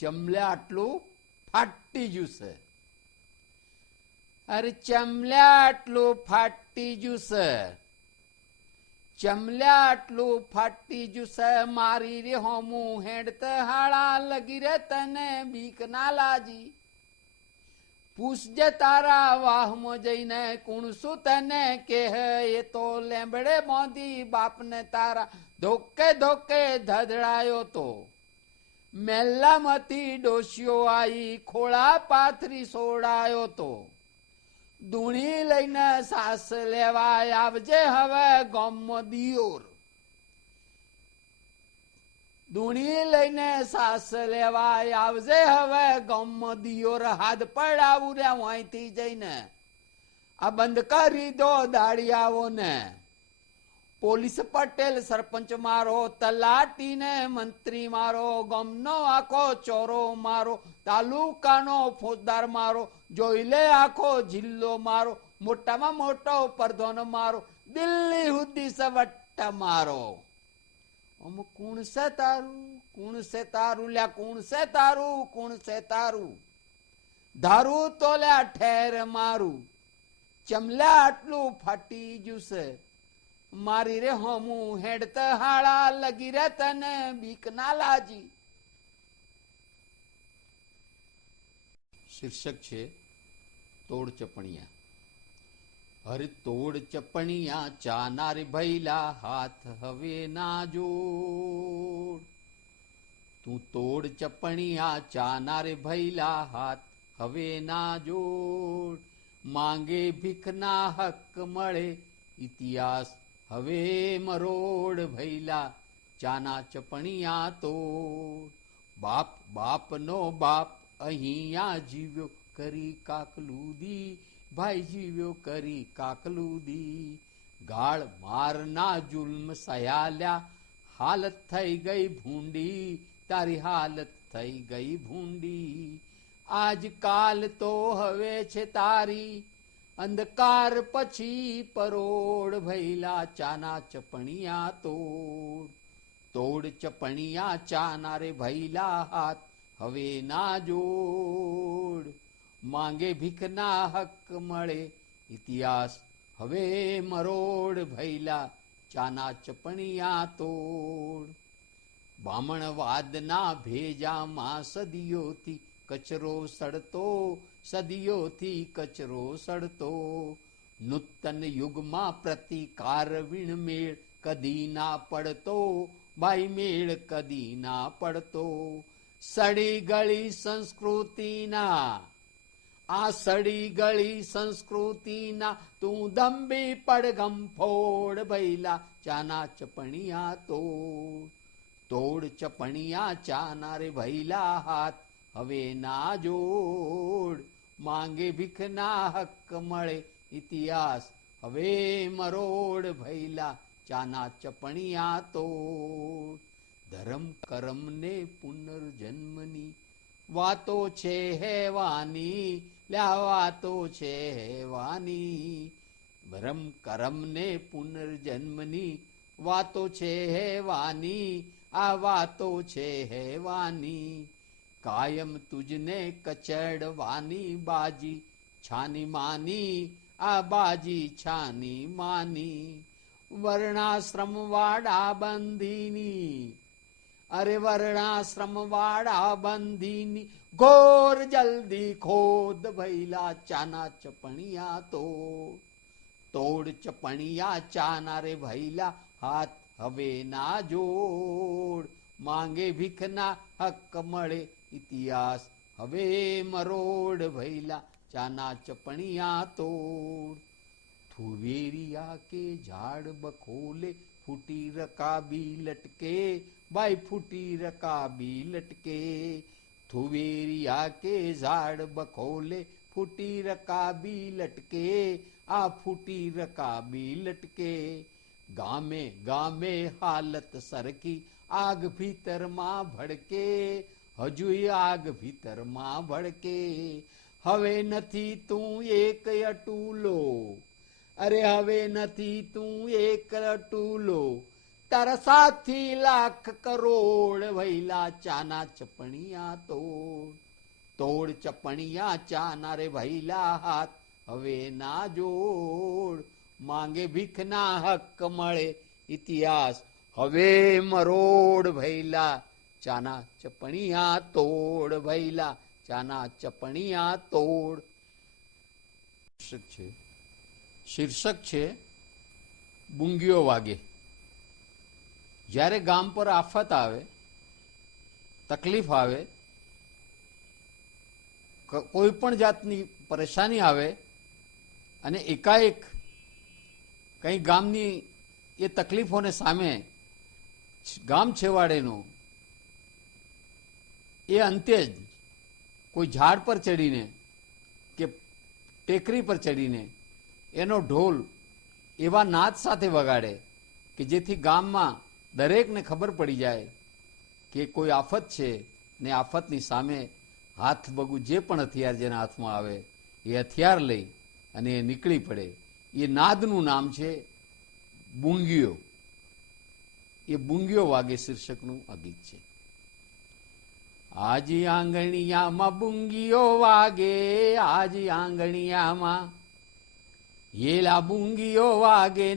ચમલ્યા આટલું ફાટી ગયું છે. અરે ચમલ્યા આટલું ફાટી ગયું છે. ચમલ્યા આટલું ફાટી ગયું છે. મારી રે હોમું હેડત હાળા લગી રે તને બીક ના લાજી. પૂછજે તારા વાહમાં જઈને કુણ શું તને કે એ તો લેંબડે મોદી બાપને તારા ધોકે ધોકે ધધડાયો તો. મેલ્લામાંથી ડોશીઓ આવી ખોળા પાથરી સોડાયો તો. દૂણી લઈને સાસ લેવા આવજે હવે ગામમાં દિયોર. દૂણી લઈને સાસ લેવા આવજે હવે ગામમાં દિયોર. હાથ પડાવું રે અહીંથી જઈને આ બંધ કરી દો દાડિયાઓ ને. પોલીસ પટેલ સરપંચ મારો, તલાટી ને મંત્રી મારો, ગામનો આખો ચોરો મારો, તાલુકાનો ફોજદાર મારો, જોઈ લે આખો જિલ્લો મારો, મોટામાં મોટો પ્રધાન મારો, દિલ્હી સુધી સવટ્ટા મારો. અમુક કુણ છે તારું, કુણ છે તારું, લ્યા કુણ છે તારું, કુણ છે તારું. ધારું તો લ્યા ઠેર મારું. ચમલ્યા આટલું ફાટી ગયું છે. મારી રે હોમું હેડત હાળા લગી રે તને બીક ના લાજી. શીર્ષક છે તોડ ચપણિયા. હર તોડ ચપણિયા ચાનાર ભૈલા હાથ હવે ના જોડ. તું તોડ ચપણિયા ચાનાર ભૈલા હાથ હવે ના જોડ. માંગે ભીખ ના હક મળે ઇતિહાસ હવે મરોડ ભૈલા ચાના ચપણિયા તોડ. બાપ બાપનો બાપ અહીંયા જીવ્યો કરી કાકલુદી, ભાઈ જીવ્યો કરી કાકલુદી. ગાળ મારના જુલ્મ સયાલ્યા હાલત થઈ ગઈ ભૂંડી, તારી હાલત થઈ ગઈ ભૂંડી. આજકાલ તો હવે છે તારી અંધકાર પછી પરોડ ભૈલા ચાના ચપણિયા તોડ. તોડ ચપણિયા ચાના રે ભૈલા હાથ હવે ના જોડ. માંગે ભીખ ના હક મળે ઇતિહાસ હવે મરોડ ભૈલા ચાના ચપણિયા તોડ. બામણવાદના ભેજામાં સદીઓથી કચરો સડતો, સદીઓથી કચરો સડતો. નૂતન યુગમાં પ્રતિકાર વીણ મેળ કદી ના પડતો, ભાઈ મેળ કદી ના પડતો. સડી ગળી સંસ્કૃતિના, આ સડી ગળી સંસ્કૃતિના તું દંભી પડગમ ફોડ ભૈલા ચાના ચપણિયા તોડ. તોડ ચપણિયા ચાના રે ભૈલા હાથ હવે ના જોડ. માંગે ભીખ ના હક મળે ઇતિહાસ હવે મરોડ ભૈલા ચાના ચપણિયા તોડ. ધર્મ કરમ ને પુનર્જન્મની વાતો છે હેવાની, લ્યા વાતો છે હેવાની. ધર્મ કરમ ને પુનર્જન્મની વાતો છે હેવાની, આ વાતો છે હેવાની. કાયમ તુજને કચડવાની બાજી છાની માની, આ બાજી છાની માની. વર્ણાશ્રમ વાડા બંધીની, અરે વર્ણાશ્રમ વાડા બંધીની ઘોર જલ્દી ખોદ ભૈલા ચાના ચપણિયા તોડ. તોડ ચપણિયા ચાના રે ભૈલા હાથ હવે ના જોડ. માંગે ભીખ ના હક મળે ઇતિહાસ હવે મરોડ ભૈલા ચાના ચપણિયા તોડ. થુવેરિયા કે ઝાડ બખોલે ફૂટી રકાબી લટકે, ભાઈ ફૂટી રકાબી લટકે. થુવેરિયા કે ઝાડ બખોલે ફૂટી રકાબી લટકે, આ ફૂટી રકાબી લટકે. ગામે ગામે હાલત સરખી આગ ભીતરમાં ભડકે, હજુય આગ ભીતરમાં ભડકે. હવે નથી તું એક અટૂલો, અરે હવે નથી તું એક અટૂલો. તારા 7,00,000,000 વૈલા ચાના ચપણિયા તોડ તોડ ચપણિયા ચાના રે વૈલા હાથ હવે ના જોડ માંગે ભીખના હક મળે ઇતિહાસ હવે મરોડ ભૈલા ચાના ચપણિયા તોડ ભૈલા ચાના ચપણિયા તોડ. શીર્ષક છે બુંગીઓ વાગે. જ્યારે ગામ પર આફત આવે, તકલીફ આવે, કોઈ પણ જાતની પરેશાની આવે અને એકાએક કઈ ગામની એ તકલીફોને સામે ગામ છેવાડેનું એ અંતે જ કોઈ ઝાડ પર ચડીને કે ટેકરી પર ચડીને એનો ઢોલ એવા નાદ સાથે વગાડે કે જેથી ગામમાં દરેકને ખબર પડી જાય કે કોઈ આફત છે ને આફતની સામે હાથ બગુ જે પણ હથિયાર જેના હાથમાં આવે એ હથિયાર લઈ અને એ નીકળી પડે. એ નાદનું નામ છે બુંગીઓ. એ બુંગીઓ વાગે શીર્ષકનું આ ગીત છે. આજ આંગણિયામાં બુંગીઓ વાગે, આજ આંગણિયામાં એલા બુંગીઓ વાગે ન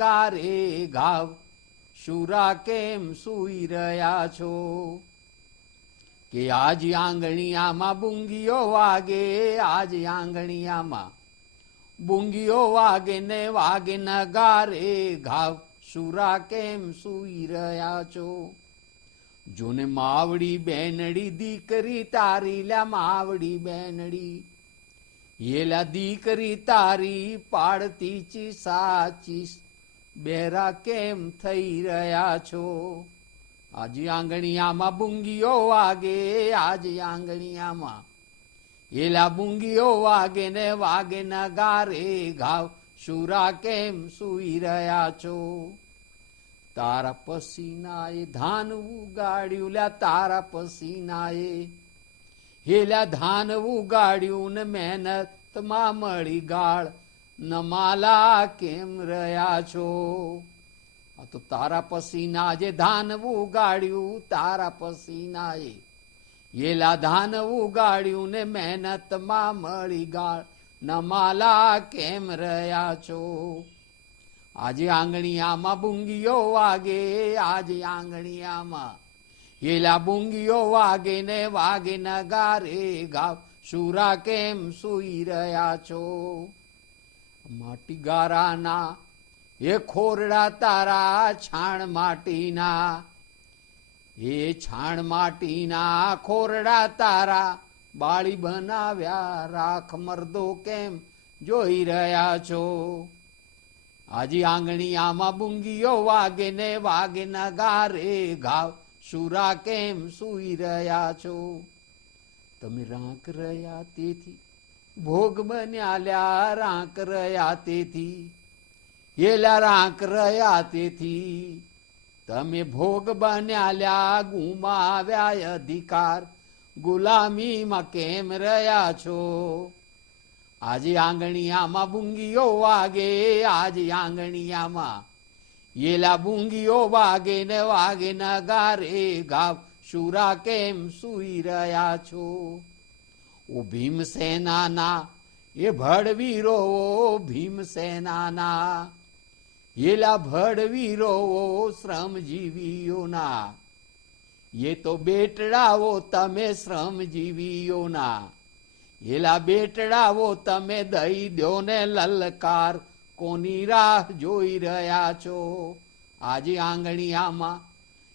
ગારે ઘાવ શુરા કેમ સૂઈ રહ્યા છો. કે આજ આંગણિયામાં બુંગીઓ વાગે, આજ આંગણિયામાં બુંગીઓ વાગે ન ગારે ઘાવ શુરા કેમ સૂઈ રહ્યા છો. જોને માવડી બેનડી દીકરી તારી લા માવડી બેનડી એલા દીકરી તારી પાડતી ચી સાચી બેરા કેમ થઈ રહ્યા છો. આજ આંગણિયામાં બુંગીઓ વાગે, આજ આંગણિયામાં એલા બુંગીઓ વાગે ન ગારે ઘાવ શુરા કેમ સૂઈ રહ્યા છો. તારા પસીનાએ ધાન ઉગાડ્યું લ્યા તારા પસીનાએ હેલા ધાન ઉગાડ્યું ને મહેનતમાં મળી ગાળ નમાલા કેમ રહ્યા છો. આ તો તારા પસીના જે ધાન ઉગાડ્યું તારા પસીનાએ હેલા ધાન ઉગાડ્યું ને મહેનતમાં મળી ગાળ નમાલા કેમ રહ્યા છો. આજે આંગણિયામાં બુંગીઓ વાગે, આજે આંગણિયામાં એલા બુંગીઓ વાગે ન ગારે ગાવ શુરા કેમ સૂઈ રહ્યા છો. માટી ગારાના એ ખોરડા તારા છાણ માટીના, એ છાણ માટીના ખોરડા તારા બાળી બનાવ્યા રાખ મર્દો કેમ જોઈ રહ્યા છો. આજે આંગણિયામાં બુંગીઓ વાગે ન ગારે ઘાવ શુરા કેમ સૂઈ રહ્યા છો. તમે રાંક રહ્યા તેથી ભોગ બન્યા લ્યા રાંક રહ્યા તેથી એલા રાંક રહ્યા તેથી તમે ભોગ બન્યા લ્યા ગુમાવ્યા અધિકાર ગુલામીમાં કેમ રહ્યા છો. આજે આંગણિયામાં બુંગીઓ વાગે, આજે આંગણિયામાં એલા બુંગીઓ વાગે ન ગારે ઘાવ શુરા કેમ સૂઈ રહ્યા છો. ઓ ભીમસેનાના એ ભડવીરો ભીમસેનાના એલા ભડવીરો શ્રમજીવીઓના એ તો બેટડાઓ તમે શ્રમજીવીઓના એલા બેટડાઓ તમે દઈ દો ને લલકાર કોની રાહ જોઈ રહ્યા છો. આજે આંગણિયામાં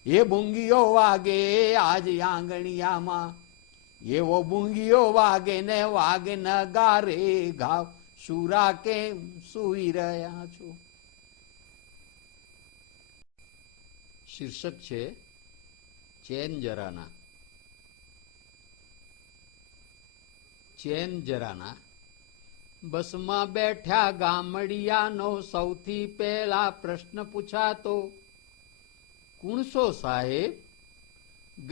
એ બુંગીઓ વાગે, આજે આંગણિયામાં એવો બુંગીઓ વાગે ન ગારે ઘાવ શુરા કેમ સૂઈ રહ્યા છો. શીર્ષક છે ચેન જરાના. ચેન જરાના. બસમાં બેઠ્યા ગામડિયાનો સૌથી પહેલા પ્રશ્ન પૂછાતો, કુણસો સાહેબ?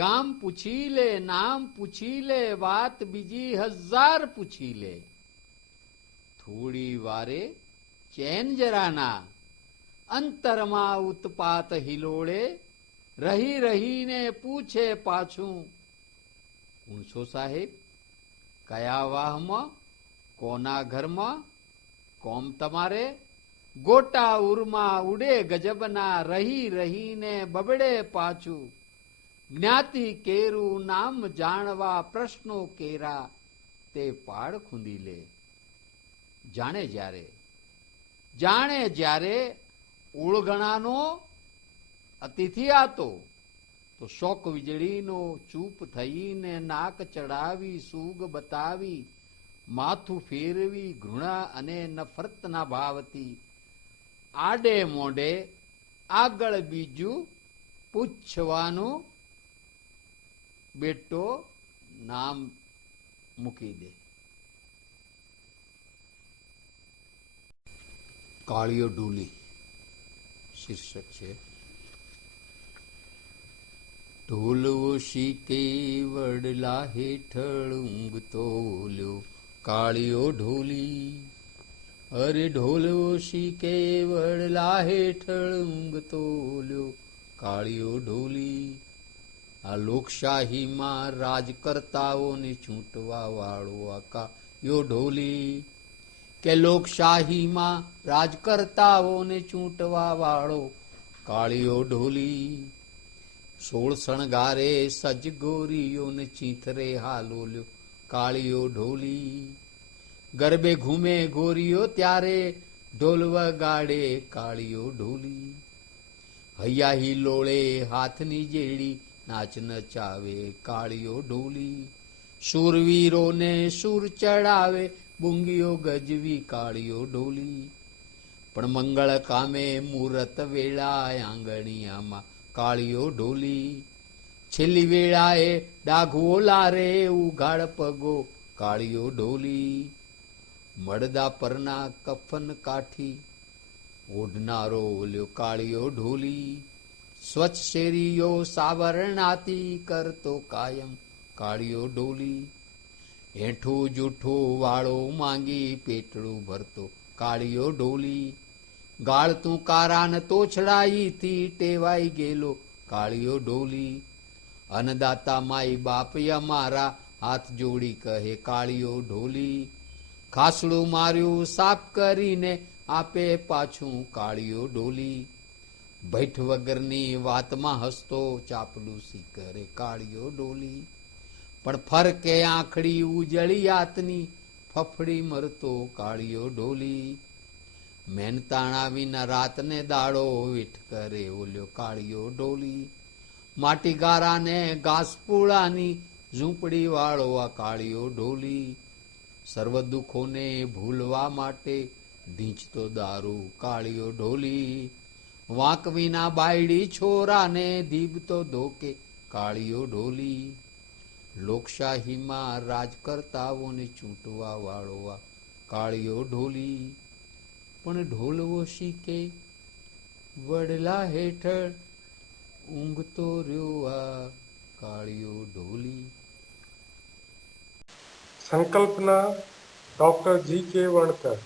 ગામ પૂછી લે, નામ પૂછી લે, વાત બીજી 1000 પૂછી લે. થોડી વારે ચેન જરાના અંતરમાં ઉત્પાત હિલોળે, રહી રહીને પૂછે પાછું, કોણ છો સાહેબ? કયા વાહમાં? કોના ઘરમાં? કોમ તમારે? ગોટા ઉરમાં ઉડે ગજબના, રહી રહીને બબડે પાછું, જ્ઞાતિ કેરું નામ જાણવા પ્રશ્નો કેરા, તે પાડ ખૂંદી લે. જાણે જ્યારે ઓળગણાનો અતિથિ આતો, તો શોક વીજળીનો ચૂપ થઈને નાક ચડાવી, સૂગ બતાવી, માથું ફેરવી, ઘૃણા અને નફરતના ભાવથી આડે મોઢે આગળ બીજું પૂછવાનું બેટો નામ મૂકી દે. કાળિયો ઢૂલી શીર્ષક છે. ઢોલવો શીકે વડલા હેઠળ ઊંઘતો લ્યો કાળિયો ઢોલી. અરે ઢોલવો શીકે વડલા હેઠળ ઊંઘતો લ્યો કાળિયો ઢોલી. આ લોકશાહીમાં રાજકર્તાઓને છૂટવા વાળો આ કાળિયો ઢોલી. કે લોકશાહીમાં રાજકર્તાઓને ચૂંટવા વાળો કાળિયો ઢોલી. 16 શણગારે સજ ગોરીઓને ચીંથરે હાલોલ્યો કાળિયો ઢોલી. ગરબે ઘૂમે ગોરીઓ ત્યારે ઢોલ વગાડે કાળિયો ઢોલી. હૈયા હિલોળે હાથની જેડી નાચ નચાવે કાળિયો ઢોલી. શૂરવીરોને સૂર ચડાવે બુંગીઓ ગજવી કાળિયો ઢોલી. પણ મંગળ કામે મુહૂર્ત વેળા આંગણિયામાં કાળિયો ઢોલી. છેલ્લી વેળાએ ડાઘવો લારે ઉઘાડ પગો કાળિયો ઢોલી. મળદા પરના કફન કાઠી ઓઢનારો ઓલ્યો કાળિયો ઢોલી. સ્વચ્છ શેરીઓ સાવરણાતી કરતો કાયમ કાળિયો ઢોલી. હેઠું જૂઠું વાળો માંગી પેટડું ભરતો કાળિયો ઢોલી. ગાળતું કારાન તોછડાઈથી ટેવાઈ ગયેલો કાળિયો ઢોલી. અન્નદાતા માઈ બાપ અમારા હાથ જોડી કહે કાળિયો ઢોલી. ખાસડું માર્યું સાફ કરીને આપે પાછું કાળિયો ઢોલી. ભૈઠ વગરની વાતમાં હસતો ચાપલુસી કરે કાળિયો ઢોલી. પણ ફરકે આંખડી ઉજળી આતની ફફડી મરતો કાળિયો ઢોલી. મહેનતાણા વિના રાતને દાડો વીઠ કરે ઓલ્યો કાળિયો ઢોલી. માટી ગારાને ઘાસપુડાની ઝૂંપડી વાળો આ કાળિયો ઢોલી. સર્વ દુઃખોને ભૂલવા માટે ઢીંચતો દારૂ કાળિયો ઢોલી. વાંક વિના બાયડી છોરાને દીબતો ધોકે કાળિયો ઢોલી. લોકશાહીમાં રાજકર્તાઓને ચૂંટવા વાળો આ કાળિયો ઢોલી. પણ ઢોલવો શીકે વડલા હેઠળ ઊંઘતો રહ્યો આ કાળિયો ઢોલી. સંકલ્પના ડૉક્ટર G.K. વણકર.